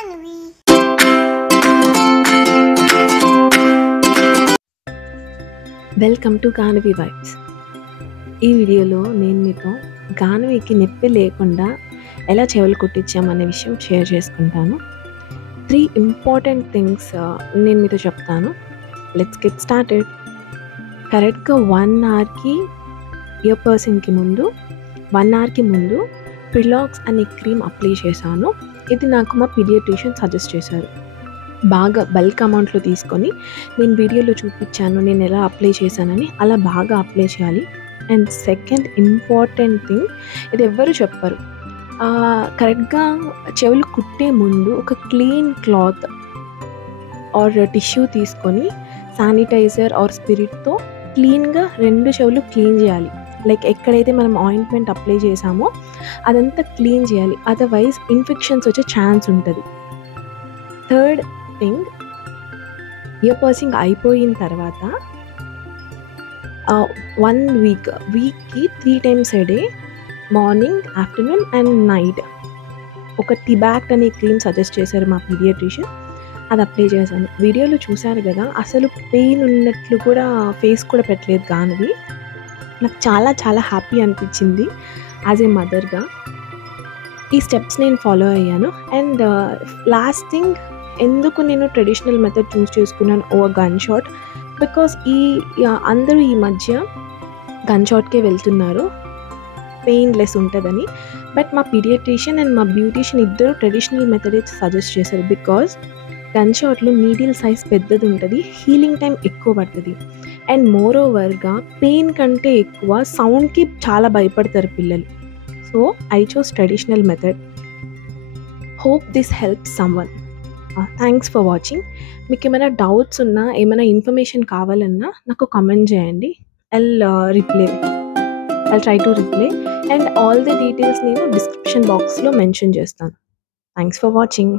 Ganvi. Welcome to గానవి vibes. ఈ వీడియోలో నేను మీతో గానవికి నొప్పి లేకుండా ఎలా చెవులు కుట్టించామనే విషయం షేర్ చేసుకుంటాను. 3 ఇంపార్టెంట్ థింగ్స్ నేను మీతో చెప్తాను. Let's get started. కరెక్ట్గా 1 అవర్కి ఇయర్ పర్సన్కి ముందు 1 అవర్కి ముందు పిలాక్స్ అనే క్రీమ్ అప్లై చేశాను. ఇది నాకు మా పీడియాట్రిషియన్ సజెస్ట్ చేశారు. బాగా బల్క్ అమౌంట్లో తీసుకొని నేను వీడియోలో చూపించాను నేను ఎలా అప్లై చేశానని. అలా బాగా అప్లై చేయాలి. అండ్ సెకండ్ ఇంపార్టెంట్ థింగ్, ఇది ఎవ్వరు చెప్పరు, కరెక్ట్గా చెవులు కుట్టే ముందు ఒక క్లీన్ క్లాత్ ఆర్ టిష్యూ తీసుకొని శానిటైజర్ ఆర్ స్పిరిట్తో క్లీన్గా 2 చెవులు క్లీన్ చేయాలి. లైక్ ఎక్కడైతే మనం ఆయింట్మెంట్ అప్లై చేసామో అదంతా క్లీన్ చేయాలి, అదర్వైజ్ ఇన్ఫెక్షన్స్ వచ్చే ఛాన్స్ ఉంటుంది. థర్డ్ థింగ్, ఇయర్ పర్సింగ్ అయిపోయిన తర్వాత 1 వీక్కి 3 times a day, morning, afternoon and night ఒక టిబాక్ట్ అనే క్రీమ్ సజెస్ట్ చేశారు మా పీడియాట్రిషియన్. అది అప్లై చేశాను. వీడియోలో చూశారు కదా, అసలు పెయిన్ ఉన్నట్లు కూడా ఫేస్ కూడా పెట్టలేదు గానవి. నాకు చాలా చాలా హ్యాపీ అనిపించింది యాజ్ ఏ మదర్గా. ఈ స్టెప్స్ నేను ఫాలో అయ్యాను. అండ్ లాస్ట్ థింగ్, ఎందుకు నేను ట్రెడిషనల్ మెథడ్ చూస్ చేసుకున్నాను ఓవర్ గన్ షాట్, బికాస్ అందరూ ఈ మధ్య గన్ షాట్కే వెళ్తున్నారు, పెయిన్ లెస్ ఉంటుందని. బట్ మా పీడియాట్రిషియన్ అండ్ మా బ్యూటీషియన్ ఇద్దరు ట్రెడిషనల్ మెథడే సజెస్ట్ చేశారు. బికాజ్ గన్ షాట్లో నీడిల్ సైజ్ పెద్దది ఉంటుంది, హీలింగ్ టైం ఎక్కువ పడుతుంది. అండ్ మోర్ ఓవర్గా పెయిన్ కంటే ఎక్కువ సౌండ్కి చాలా భయపడతారు పిల్లలు. So I chose traditional method. Hope this helps someone. Thanks for watching. మీకు ఏమైనా డౌట్స్ ఉన్నా, ఏమైనా ఇన్ఫర్మేషన్ కావాలన్నా నాకు కమెంట్ చేయండి. I'll try to reply. And all the details నేను డిస్క్రిప్షన్ బాక్స్లో మెన్షన్ చేస్తాను. Thanks for watching.